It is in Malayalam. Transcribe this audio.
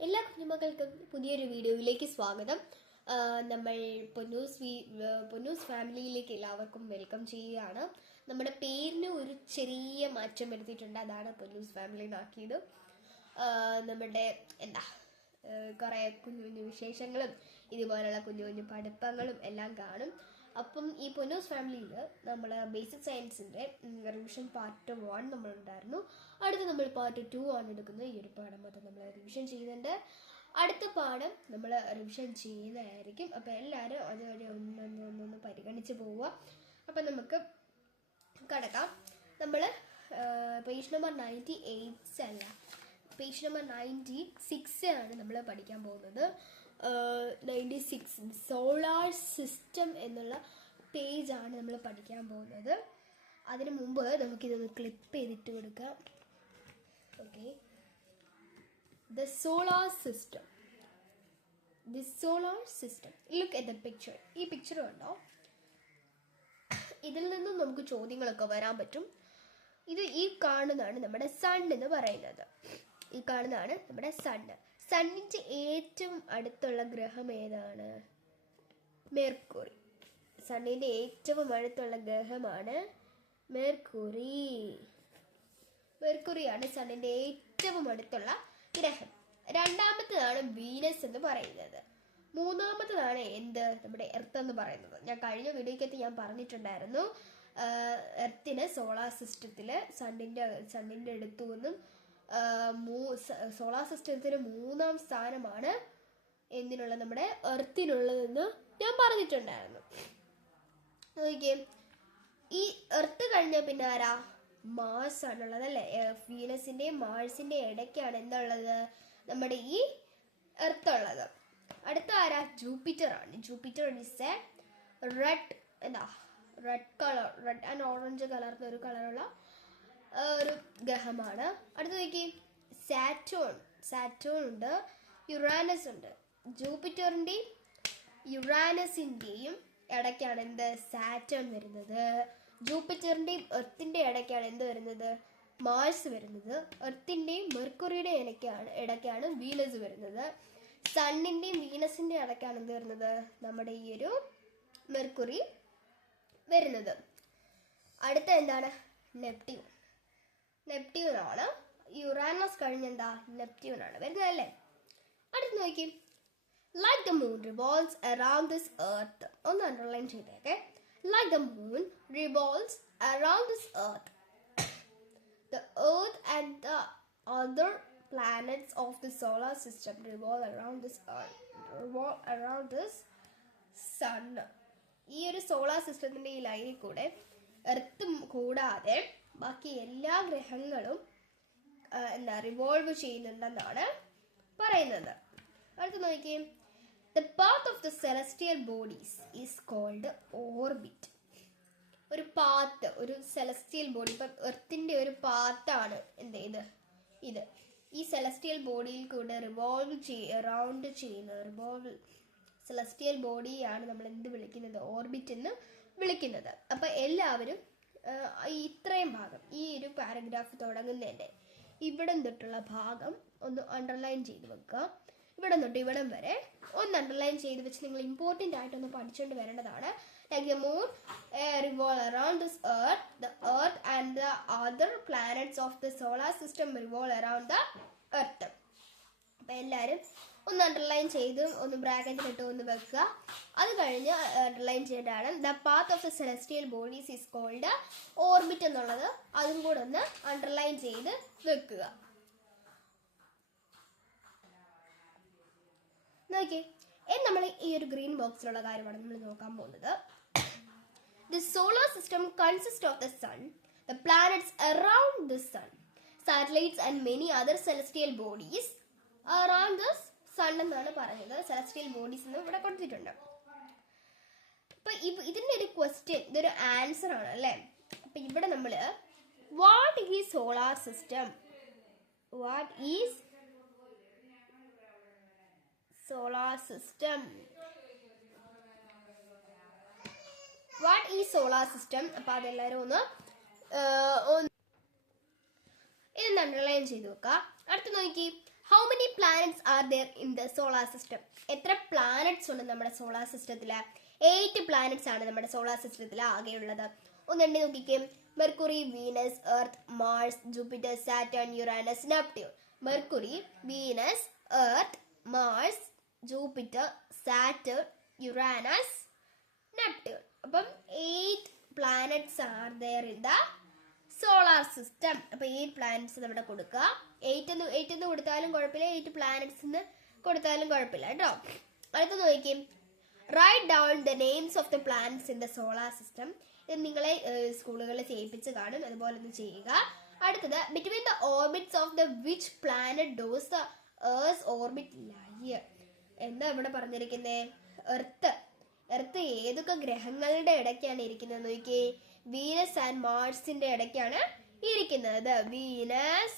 എല്ലാ കുഞ്ഞുമക്കൾക്കും പുതിയൊരു വീഡിയോയിലേക്ക് സ്വാഗതം. നമ്മൾ പൊന്നൂസ് ഫാമിലിയിലേക്ക് എല്ലാവർക്കും വെൽക്കം ചെയ്യുകയാണ്. നമ്മുടെ പേരിന് ഒരു ചെറിയ മാറ്റം വരുത്തിയിട്ടുണ്ട്. അതാണ് പൊന്നൂസ് ഫാമിലി ആക്കിയത്. നമ്മുടെ കുറേ കുഞ്ഞു കുഞ്ഞു വിശേഷങ്ങളും ഇതുപോലുള്ള കുഞ്ഞു കുഞ്ഞു പഠിപ്പങ്ങളും എല്ലാം കാണും. അപ്പം ഈ പൊന്നൂസ് ഫാമിലിയിൽ നമ്മൾ ബേസിക് സയൻസിൻ്റെ റിവിഷൻ പാർട്ട് 1 നമ്മളുണ്ടായിരുന്നു. അടുത്ത് നമ്മൾ പാർട്ട് 2 ആണ് എടുക്കുന്നത്. ഈ ഒരു പാഠം മൊത്തം നമ്മൾ റിവിഷൻ ചെയ്യുന്നുണ്ട്. അടുത്ത പാഠം നമ്മൾ റിവിഷൻ ചെയ്യുന്നതായിരിക്കും. അപ്പോൾ എല്ലാവരും അതുവരെ ഒന്നൊന്ന് പരിഗണിച്ച് പോവുക. അപ്പം നമുക്ക് കടക്കാം. നമ്മൾ പേജ് നമ്പർ 98 അല്ല, പേജ് നമ്പർ 96 ആണ് നമ്മൾ പഠിക്കാൻ പോകുന്നത്. 96 സോളാർ സിസ്റ്റം എന്നുള്ള പേജാണ് നമ്മൾ പഠിക്കാൻ പോകുന്നത്. അതിനു മുമ്പ് നമുക്കിതൊന്ന് ക്ലിപ്പ് ചെയ്തിട്ട് കൊടുക്കാം. Okay, the solar system. Look at the picture. ഈ പിക്ചർ കണ്ടോ? ഇതിൽ നിന്നും നമുക്ക് ചോദ്യങ്ങളൊക്കെ വരാൻ പറ്റും. ഈ കാണുന്നതാണ് നമ്മുടെ സൺ എന്ന് പറയുന്നത്. ഈ കാണുന്നതാണ് നമ്മുടെ സണ്ണ്. സണ്ണിൻ്റെ ഏറ്റവും അടുത്തുള്ള ഗ്രഹം ഏതാണ്? മെർക്കുറി. സണ്ണിൻ്റെ ഏറ്റവും അടുത്തുള്ള ഗ്രഹമാണ് മെർക്കുറി. മെർക്കുറിയാണ് സണ്ണിൻ്റെ ഏറ്റവും അടുത്തുള്ള ഗ്രഹം. രണ്ടാമത്തേതാണ് വീനസ് എന്ന് പറയുന്നത്. മൂന്നാമത്തേതാണ് നമ്മുടെ എർത്ത് എന്ന് പറയുന്നത്. ഞാൻ കഴിഞ്ഞ വീഡിയോക്കകത്ത് ഞാൻ പറഞ്ഞിട്ടുണ്ടായിരുന്നു, എർത്തിന് സോളാർ സിസ്റ്റത്തിൽ സണ്ണിൻ്റെ അടുത്തു നിന്നും സോളാർ സിസ്റ്റത്തിന് 3-ാം സ്ഥാനമാണ് എന്തിനുള്ള നമ്മുടെ എർത്തിനുള്ളതെന്ന് ഞാൻ പറഞ്ഞിട്ടുണ്ടായിരുന്നു. നോക്കിയേ, ഈ എർത്ത് കഴിഞ്ഞ പിന്നെ ആരാ? മാർസ് ആണുള്ളത് അല്ലേ? വീനസിന്റെയും മാർസിന്റെയും ഇടയ്ക്കാണ് എന്തുള്ളത്? നമ്മുടെ ഈ എർത്ത് ഉള്ളത്. അടുത്ത ആരാ? ജൂപ്പിറ്റർ ആണ്. Jupiter is A red and orange കലർന്ന ഒരു കളറുള്ള ഒരു ഗ്രഹമാണ്. അടുത്ത് നോക്കി, സാറ്റേൺ ഉണ്ട്, യുറാനസ് ഉണ്ട്. ജൂപ്പിറ്ററിന്റെയും യുറാനസിന്റെയും ഇടയ്ക്കാണ് സാറ്റേൺ വരുന്നത്. ജൂപ്പിറ്ററിന്റെയും എർത്തിന്റെ ഇടയ്ക്കാണ് വരുന്നത്? മാർസ് വരുന്നത്. എർത്തിന്റെയും മെർക്കുറിയുടെ ഇടയ്ക്കാണ് വീനസ് വരുന്നത്. സണ്ണിന്റെയും വീനസിന്റെ ഇടയ്ക്കാണ് വരുന്നത്? നമ്മുടെ ഈ ഒരു മെർക്കുറി വരുന്നത്. അടുത്ത എന്താണ്? നെപ്റ്റ്യൂൺ ആണ്. യുറാനസ് കഴിഞ്ഞെന്താ? നെപ്റ്റ്യൂൺ ആണ് വരുന്നത് അല്ലേ? അടുത്ത് നോക്കി, like the moon revolves around this earth. ഒന്ന് അണ്ടർലൈൻ ചെയ്തേക്കെ. Like the moon revolves around this earth, the earth and the other planets of the solar system revolve around this sun. ഈ ഒരു സോളാർ സിസ്റ്റത്തിന്റെ ഈ ലൈനിൽ കൂടെ എർത്തും കൂടാതെ ബാക്കി എല്ലാ ഗ്രഹങ്ങളും റിവോൾവ് ചെയ്യുന്നുണ്ടെന്നാണ് പറയുന്നത്. അടുത്ത് നോക്കിയേ, the path of the celestial bodies is called orbit. ഒരു സെലസ്റ്റിയൽ ബോഡി, ഇപ്പം എർത്തിന്റെ ഒരു പാത്താണ് ഇത്. ഈ സെലസ്റ്റിയൽ ബോഡിയിൽ കൂടെ റൗണ്ട് ചെയ്യുന്ന സെലസ്റ്റിയൽ ബോഡിയാണ് നമ്മൾ വിളിക്കുന്നത്? ഓർബിറ്റ് എന്ന് വിളിക്കുന്നത്. അപ്പം എല്ലാവരും ഇത്രയും ഭാഗം, ഈ ഒരു പാരഗ്രാഫ് തുടങ്ങുന്നതിൻ്റെ ഇവിടം തൊട്ടുള്ള ഭാഗം ഒന്ന് അണ്ടർലൈൻ ചെയ്ത് വെക്കുക. ഇവിടം തൊട്ട് ഇവിടം വരെ ഒന്ന് അണ്ടർലൈൻ ചെയ്ത് വെച്ച് നിങ്ങൾ ഇമ്പോർട്ടൻ്റ് ആയിട്ടൊന്ന് പഠിച്ചുകൊണ്ട് വരേണ്ടതാണ്. Like the moon revolve around this earth, the earth and the other planets of the solar system revolve around the earth. അപ്പം എല്ലാവരും ഒന്ന് അണ്ടർലൈൻ ചെയ്ത് ഒന്ന് ബ്രാക്കറ്റിലിട്ട് ഒന്ന് വെക്കുക. അത് കഴിഞ്ഞ് അണ്ടർലൈൻ ചെയ്തിട്ടാണ് the path of the celestial bodies is called orbit എന്നുള്ളത്. അതും കൂടെ ഒന്ന് അണ്ടർലൈൻ ചെയ്ത് വെക്കുക. നോക്കിയേ, നമ്മൾ ഈ ഒരു ഗ്രീൻ ബോക്സിലുള്ള കാര്യമാണ് നമ്മൾ നോക്കാൻ പോകുന്നത്. The solar system consists of the sun, the planets around the sun, satellites and many other celestial bodies around the sun എന്നാണ് പറഞ്ഞത്. സെലസ്റ്റിയൽ ബോഡീസ് എന്ന് ഇവിടെ കൊടുത്തിട്ടുണ്ട്. അപ്പൊ ഇതിന്റെ ഒരു ക്വസ്റ്റ്യൻ, ഇതൊരു ആൻസർ ആണ് അല്ലേ? അപ്പൊ ഇവിടെ നമ്മള് what is solar system, solar system. What is solar system? അപ്പോൾ അതെല്ലാവരും ഒന്ന് ഇതൊന്ന് അണ്ടർലൈൻ ചെയ്ത് വെക്കുക. അടുത്ത് നോക്കി, how many planets are there in the solar system? എത്ര പ്ലാനറ്റ്സ് ഉണ്ട് നമ്മുടെ സോളാർ സിസ്റ്റത്തിൽ? 8 പ്ലാനറ്റ്സ് ആണ് നമ്മുടെ സോളാർ സിസ്റ്റത്തിൽ ആകെയുള്ളത്. ഒന്നെണ്ണി നോക്കിക്കേ. Mercury, Venus, Earth, Mars, Jupiter, Saturn, Uranus, Neptune. Mercury, Venus, Earth, Mars, Jupiter, Saturn, Uranus, Neptune. അപ്പം 8 planets are there in the solar system. അപ്പൊ 8 പ്ലാനറ്റ്സ് നമ്മുടെ കൊടുക്കുക. 8 എന്ന് കൊടുത്താലും കുഴപ്പമില്ല, 8 പ്ലാനറ്റ്സ് എന്ന് കൊടുത്താലും കുഴപ്പമില്ല കേട്ടോ. അടുത്ത നോക്കിയും write down the names of the planets in the solar system. ഇത് നിങ്ങളെ സ്കൂളുകളിൽ ചെയ്യിപ്പിച്ച് കാണും, അതുപോലെ ഒന്ന് ചെയ്യുക. അടുത്തത് between the orbits of the which planet does the earth orbit lie? എന്താ ഇവിടെ പറഞ്ഞിരിക്കുന്നത്? എർത്ത് ഏതൊക്കെ ഗ്രഹങ്ങളുടെ ഇടയ്ക്കാണ് ഇരിക്കുന്നത് നോക്കിയേ. വീനസ് ആൻഡ് മാർസിന്റെ ഇടയ്ക്കാണ് ഇരിക്കുന്നത്. വീനസ്,